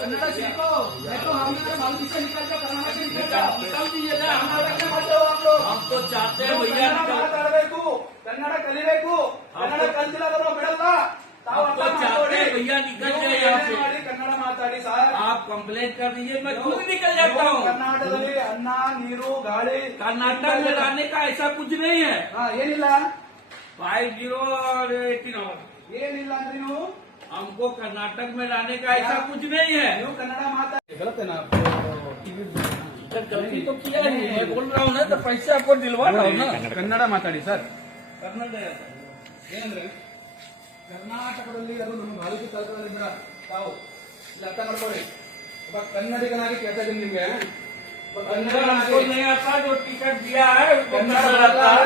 कन्नड़ सीखो, देखो हमारे मालूम से निकल जाओ, कर्नाटक से निकल जाओ, निकल दीजिए ना, कर्नाटक में मत जाओ आप लोग। हम तो चाहते हैं भैया ಮಾತಾಡಬೇಕು, ಕನ್ನಡ ಕಲಿಬೇಕು, ಕನ್ನಡ ಕಲ್ತಿಲ್ಲ ಅವರು ಬಿಡಲ್ಲ. हम तो चाहते हैं भैया निकल जाए यहाँ से। ಕನ್ನಡ ಮಾತಾಡಿ ಸರ್. आप कंप्लेंट कर दीजिए, मैं खुद निकल जाता हूँ। ಕರ್ನಾಟಕದಲ್ಲಿ ಅನ್ನ ನೀರು ಗಾಳಿ कर्नाटक में रहने का ऐसा कुछ नहीं है। ಏನಿಲ್ಲ 50 और 18 ಏನಿಲ್ಲ ಅಂದ್ರೆ ನೀವು हमको कर्नाटक में रहने का ऐसा कुछ नहीं है। ನೀವು ಕನ್ನಡ ಮಾತಾಡಿ ಗलत गलती तो किया ही, मैं बोल रहा हूँ ना, तो पैसे आपको दिलवा रहा हूँ ना। ಕನ್ನಡ ಮಾತಾಡಿ ಸರ್. कन्नड़ ಏನಂದ್ರೆ ಕರ್ನಾಟಕದಲ್ಲಿ ಅದು ನಮ್ಮ ಭಾರತೀಯ ತಲುಪಲಿಂದ ತಾವು ಇಲ್ಲಿ ಅರ್ಥ ಮಾಡ್ಕೊಳ್ಳಿ. ಒಬ್ಬ ಕನ್ನಡಿಗನಾಗಿ ಕೇಳ್ತಾ ಇದ್ದೀನಿ ನಿಮ್ಗೆ. नहीं आता जो टिकट दिया है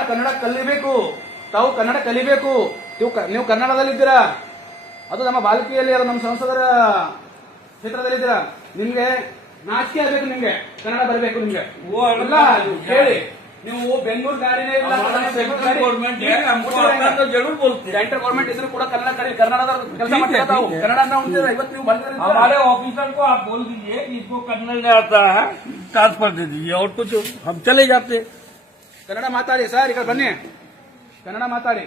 ಕನ್ನಡ ಕಲಿಬೇಕು, ತಾವು ಕನ್ನಡ ಕಲಿಬೇಕು. ನೀವು ಕನ್ನಡದಲ್ಲಿದ್ದೀರಾ, ಅದು ನಮ್ಮ ಬಾಲಕಿಯಲ್ಲಿ ಅದು ನಮ್ಮ ಸಂಸದರ ಕ್ಷೇತ್ರದಲ್ಲಿದ್ದೀರಾ. ನಿಮ್ಗೆ ನಾಚಿಕೆ ಆಗಬೇಕು, ನಿಮ್ಗೆ ಕನ್ನಡ ಬರಬೇಕು. ನಿಮ್ಗೆ ಹೇಳಿ, ನೀವು ಬೆಂಗಳೂರು ಗಾಡಿನೇ ಇಲ್ಲ, गवर्नमेंट है, हमको आता तो जरूर बोलते हैं। ಸೆಂಟ್ರಲ್ ಗೌರ್ಮೆಂಟ್ ಹೆಸರು ಕೂಡ ಕನ್ನಡ ಕನ್ನಡದ ಕೆಲಸ ಮಾಡ್ತಾ ತಾವು ಕನ್ನಡ ಅಂತ ಉಂಟಿದ್ರೆ ಇವತ್ತು ನೀವು ಬಂದಿದ್ದೀರಾ. हमारे ऑफिसर को आप बोल दीजिए कि इसको कन्नड़ नहीं आता है, ट्रांसफर दे दीजिए और कुछ हम चले जाते। ಕನ್ನಡ ಮಾತಾಡಿ ಸರ್, ಈಗ ಬನ್ನಿ, ಕನ್ನಡ ಮಾತಾಡಿ.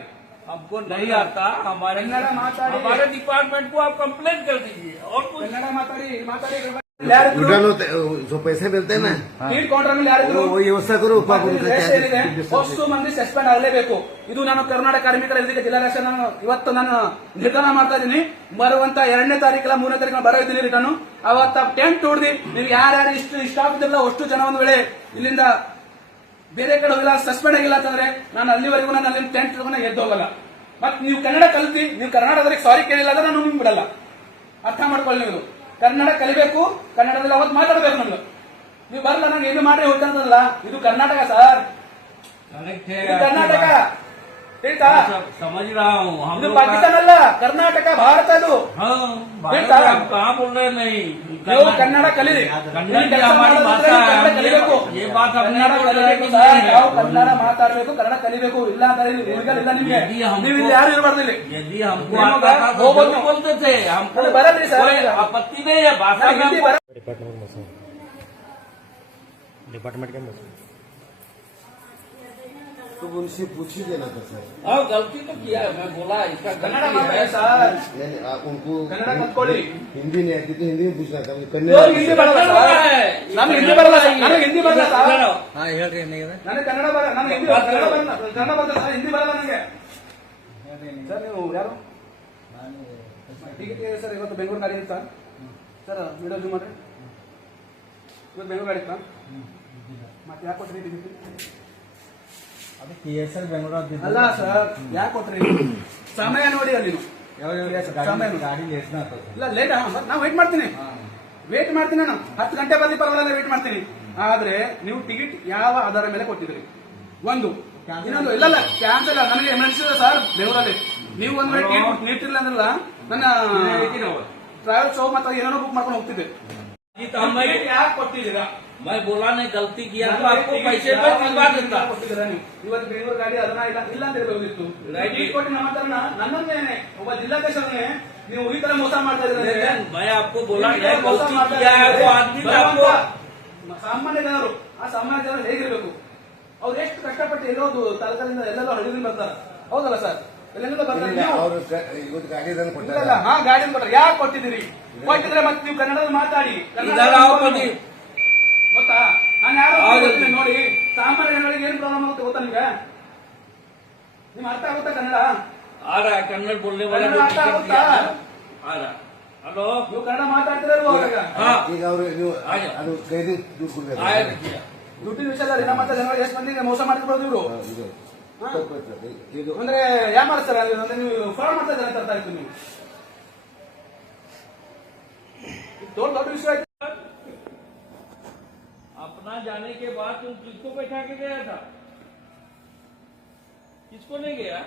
हमको नहीं आता, हमारे कन्नड़ माताड़ी। हमारे डिपार्टमेंट को आप कंप्लेंट कर दीजिए और कुछ। ಕನ್ನಡ ಮಾತಾಡಿ ಮಾತಾಡಿ. जो पैसे मिलते हैं ना, ಟಿಕೆಟ್ ಕೌಂಟರ್ ಮೇಲೆ ಯಾರಿದ್ರು वो व्यवस्था करो। ಅಷ್ಟು ಮಂದಿ ಸಸ್ಪೆಂಡ್ ಆಗಲೇಬೇಕು. ಇದು ನಾನು ಕರ್ನಾಟಕ ಕಾರ್ಮಿಕರ ಇದಕ್ಕೆ ಜಿಲ್ಲಾಧ್ಯಕ್ಷ ಇವತ್ತು ನಾನು ನಿರ್ಧಾರ ಮಾಡ್ತಾ ಇದ್ದೀನಿ. ಬರುವಂತ 2ನೇ ತಾರೀಕಿಲ್ಲ 3ನೇ ತಾರೀಕು ಬರೋ ಇದ್ದೀನಿ ರಿಟರ್ನ್. ಅವತ್ತ ಟೆಂಟ್ ಹೊಡೆದಿ ನೀವು ಯಾರ್ಯಾರು ಇಷ್ಟ ಆಗುದಿಲ್ಲ ಅಷ್ಟು ಜನ ಒಂದು ವೇಳೆ ಇಲ್ಲಿಂದ ಬೇರೆ ಕಡೆ ಹೋಗಿಲ್ಲ, ಸಸ್ಪೆಂಡ್ ಆಗಿಲ್ಲ ಅಂತಂದ್ರೆ ನಾನು ಅಲ್ಲಿವರೆಗೂ ನಾನು ಅಲ್ಲಿ ಟೆಂಟ್ ಎದ್ದು ಹೋಗಲ್ಲ. ಮತ್ತೆ ನೀವು ಕನ್ನಡ ಕಲಿತಿ, ನೀವು ಕರ್ನಾಟಕದಲ್ಲಿ ಸಾರಿ ಕೇಳಿಲ್ಲ ಅಂದ್ರೆ ನಾನು ನಿಮ್ಗೆ ಬಿಡಲ್ಲ. ಅರ್ಥ ಮಾಡ್ಕೊಳ್ಳಿ, ನೀವು ಕನ್ನಡ ಕಲಿಬೇಕು, ಕನ್ನಡದಲ್ಲಿ ಅವತ್ತು ಮಾತಾಡಬೇಕು. ನಮ್ಗೆ ನೀವು ಬರಲ್ಲ, ನಾನು ಏನು ಮಾಡಿ ಹೋಗ್ತಾನಲ್ಲ. ಇದು ಕರ್ನಾಟಕ ಸರ್, ಇದು ಕರ್ನಾಟಕ ಹೇಳ್ತಾ. समझ रहा हूँ, हम ಇದು लोग ಪಾಕಿಸ್ತಾನ ಅಲ್ಲ, ಕರ್ನಾಟಕ ಭಾರತ. ಇದು भारत हम कहाँ बोल रहे नहीं। ನೀವು ಕನ್ನಡ ಕಲೀರಿ, कन्नड़ की हमारी भाषा है, ಕಲಿಬೇಕು. ये बात हम ಕನ್ನಡ नहीं बोल रहे ಕಲಿಬೇಕು कि ಸರ್, नहीं ನಾವು है। ಕನ್ನಡ ಮಾತಾಡಬೇಕು, ಕನ್ನಡ ಕಲಿಬೇಕು. ಇಲ್ಲ ಅಂತ ಇಲ್ಲ ನಿಮ್ಗೆ, ನೀವು ಇಲ್ಲಿ ಯಾರು ಇರಬಾರ್ದು. ಇಲ್ಲಿ यदि हमको नहीं आता था तो होगा, जरूर बोलते थे। हमको अरे बराबर है सर। कोई आपत्ति नहीं है, भाषा में हिंदी हमको- डिपार्टमेंट के मसले तो उनसे पूछ ही देना था सर। हाँ, गलती तो किया है, मैं बोला इसका ಕನ್ನಡ गलती ಮಾತಾಡಿ है। ಸರ್, यानी आप उनको ಕನ್ನಡ ಕಲ್ತ್ಕೊಳ್ಳಿ. हिंदी नहीं आती तो हिंदी में पूछना था। ಇವಾಗ कन्नड़ ಹಿಂದಿ ಬರಲ್ಲ ಸರ್, ನನಗೆ ಹಿಂದಿ ಬರಲ್ಲ, ನನಗೆ ಹಿಂದಿ ಬರಲ್ಲ ಸರ್. हाँ ಹೇಳ್ರಿ ಏನಿದೆ ನನಗೆ ಕನ್ನಡ ಬರಲ್ಲ, ನನಗೆ ಹಿಂದಿ ಕನ್ನಡ ಬರಲ್ಲ, ಕನ್ನಡ ಬರ್ತದೆ ಸರ್, ಹಿಂದಿ ಬರಲ್ಲ ನನಗೆ. ಸರ್ ನೀವು ಯಾರು? ಟಿಕೆಟ್ ಸರ್ ಇವತ್ತು ಬೆಂಗಳೂರು ಗಾಡಿ ಇತ್ತಾ ಸರ್? ವಿಡಿಯೋ ಜೂಮ್ ಮಾಡ್ರಿ. ಇವತ್ತು ಬೆಂಗಳೂರು ಗಾಡಿ ಇತ್ತಾ? ಮತ್ತೆ ಯಾಕೆ ಕೊಟ್ರಿ ಟಿಕೆಟ್? ಅಲ್ಲ ಸರ್, ಯಾಕೆ ಕೊಟ್ರಿ? ಸಮಯ ನೋಡಿ ಅಲ್ಲಿ ಸಮಯ गाड़ी लेट ना ಇಲ್ಲ ಲೇಟ್. ನಾವು ವೇಟ್ ಮಾಡ್ತೀನಿ, ವೇಟ್ ಮಾಡ್ತೀನಿ. ನಾನು 10 ಗಂಟೆ ಬಂದು ಪರವಾಗಿಲ್ಲ, ವೇಟ್ ಮಾಡ್ತೀನಿ. ಆದ್ರೆ ನೀವು ಟಿಕೆಟ್ ಯಾವ ಆಧಾರ ಮೇಲೆ ಕೊಟ್ಟಿದ್ರಿ? ಒಂದು ಇನ್ನೊಂದು ಇಲ್ಲ ಕ್ಯಾನ್ಸಲ್. ನನಗೆ ಎಮರ್ಜೆನ್ಸಿ ಇದೆ ಸರ್ ಬೆಂಗಳೂರಲ್ಲಿ. ನೀವು ಒಂದ್ ವೇಳೆ ಟಿಕೆಟ್ ನೀಡ್ತಿಲ್ಲ ಅಂದ್ರಲ್ಲ, ನನ್ನ ಟ್ರಾವೆಲ್ ಶೋ ಮತ್ತೆ ಏನೇನೋ ಬುಕ್ ಮಾಡ್ಕೊಂಡು ಹೋಗ್ತಿದ್ದೆ. ಯಾಕೆ ಕೊಟ್ಟಿದ್ದೀರಾ? मैं बोला नहीं, गलती किया तो आपको पैसे पे दिलवा देता। ಕೊಟ್ಟಿದ್ದೀರಾ ನೀವು? ಇವತ್ತು ಬೆಂಗಳೂರು ಗಾಡಿ ಅದನ್ನ ಇಲ್ಲ ಅಂತ ಹೇಳ್ಬೋದಿತ್ತು. ಟಿಕೆಟ್ ಕೊಟ್ಟು ನಮ್ಮ ಹತ್ರ ನನ್ನನ್ನೇ ಒಬ್ಬ ಜಿಲ್ಲಾಧ್ಯಕ್ಷರನ್ನೇ ನೀವು ಈ ತರ ಮೋಸ ಮಾಡ್ತಾ ಇದ್ದೀರಾ. मैं आपको बोला नहीं, गलती किया है वो आदमी ने आपको। ಸಾಮಾನ್ಯ ಜನರು, ಆ ಸಾಮಾನ್ಯ ಜನರು ಹೇಗಿರ್ಬೇಕು? ಅವ್ರು ಎಷ್ಟು ಕಷ್ಟಪಟ್ಟು ಎಲ್ಲೋದು ತಾಲೂಕಿನಿಂದ ಎಲ್ಲೆಲ್ಲೋ ಹಳ್ಳಿಯಿಂದ ಬರ್ತಾರೆ, ಹೌದಲ್ಲ ಸರ್? ಎಲ್ಲೆಲ್ಲ ಬರ್ತಾರೆ. और ಇವತ್ತು ಗಾಡಿ ಇದನ್ನು ಇಲ್ಲ, ಕೊಟ್ಟಾರ. ಹಾ ಗಾಡಿ ಕೊಟ್ಟರೆ ಯಾಕೆ ಕೊಟ್ಟಿದ್ದೀರಿ? ಕೊಟ್ಟಿದ್ರೆ ಮತ್ತೆ ನೀವು ಕನ್ನಡದಲ್ಲಿ ಮಾತಾಡಿ. इधर आओ कभी। ಗೊತ್ತಾ ನಾನು ಯಾರು ಗೊತ್ತಿಲ್ಲ ನೋಡಿ. ಸಾಮಾನ್ಯ ಜನಗಳಿಗೆ ಏನ್ ಪ್ರಾಬ್ಲಮ್ ಆಗುತ್ತೆ ಗೊತ್ತಾ ನಿಮ್ಗೆ? ನಿಮ್ಗೆ ಅರ್ಥ ಆಗುತ್ತಾ ಕನ್ನಡ? आ रहा है कन्नड़ बोलने वाला कन्नड़ जो आता टिकट होता दिया है। था। आ रहा। हेलो, ನೀವು ಕನ್ನಡ ಮಾತಾಡ್ತಿರೋ ಅವಾಗ हाँ ಈಗ ಅವರು ನೀವು ಆಯ್ತು. ಅದು ಕೈದು ದುಡ್ಡು ಕೊಡ್ಬೇಕು. आया देखिए। ದುಡ್ಡಿನ ವಿಷಯದಲ್ಲಿ ನಮ್ಮ ಹತ್ರ ಜನಗಳು ಎಷ್ಟು ಮಂದಿಗೆ ಮೋಸ ಮಾಡಿರ್ಬೋದು ಇವರು. ಇದು ಹಾ? ತಪ್ಪು ಇರ್ತದೆ. ಇದು ಅಂದ್ರೆ ಯಾ ಮಾಡ್ತಾರೆ ಅಂದ್ರೆ ನೀವು ಫ್ರಾಡ್ ಮಾಡ್ತಾ ಇದ್ದಾರೆ ಅಂತ ಅರ್ಥ ಆಯ್ತು. ನೀವು ದೊಡ್ಡ ದೊಡ್ಡ ವಿಷಯ ಆಯ್ತು. अपना जाने के बाद तुम किसको बैठा के गया था? किसको नहीं गया?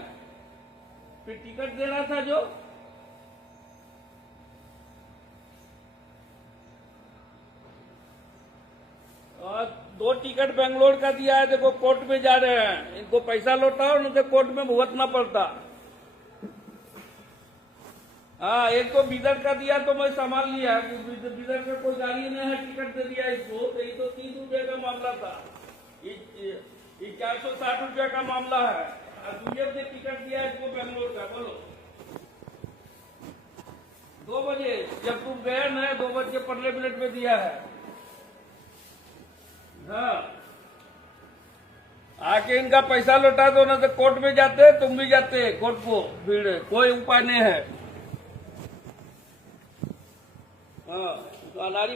फिर टिकट दे रहा था जो। और 2 टिकट बेंगलोर का दिया है, देखो कोर्ट में जा रहे हैं, इनको पैसा लौटाओ नहीं तो कोर्ट में भुगतना पड़ता। हाँ, एक तो बिदर का दिया तो मैं संभाल लिया, बिदर का कोई गाड़ी नहीं है, टिकट दे दिया इसको, तो ये तो 30 रुपये का मामला था, ये 460 रुपये का मामला है। और तुझे ने टिकट दिया इसको बेंगलोर का, बोलो 2 बजे जब तुम गए ना, 2:15 में दिया है। हाँ, आके इनका पैसा लौटा दो ना, तो कोर्ट में जाते, तुम भी जाते कोर्ट को, फिर कोई उपाय नहीं है। हाँ, तो अनारी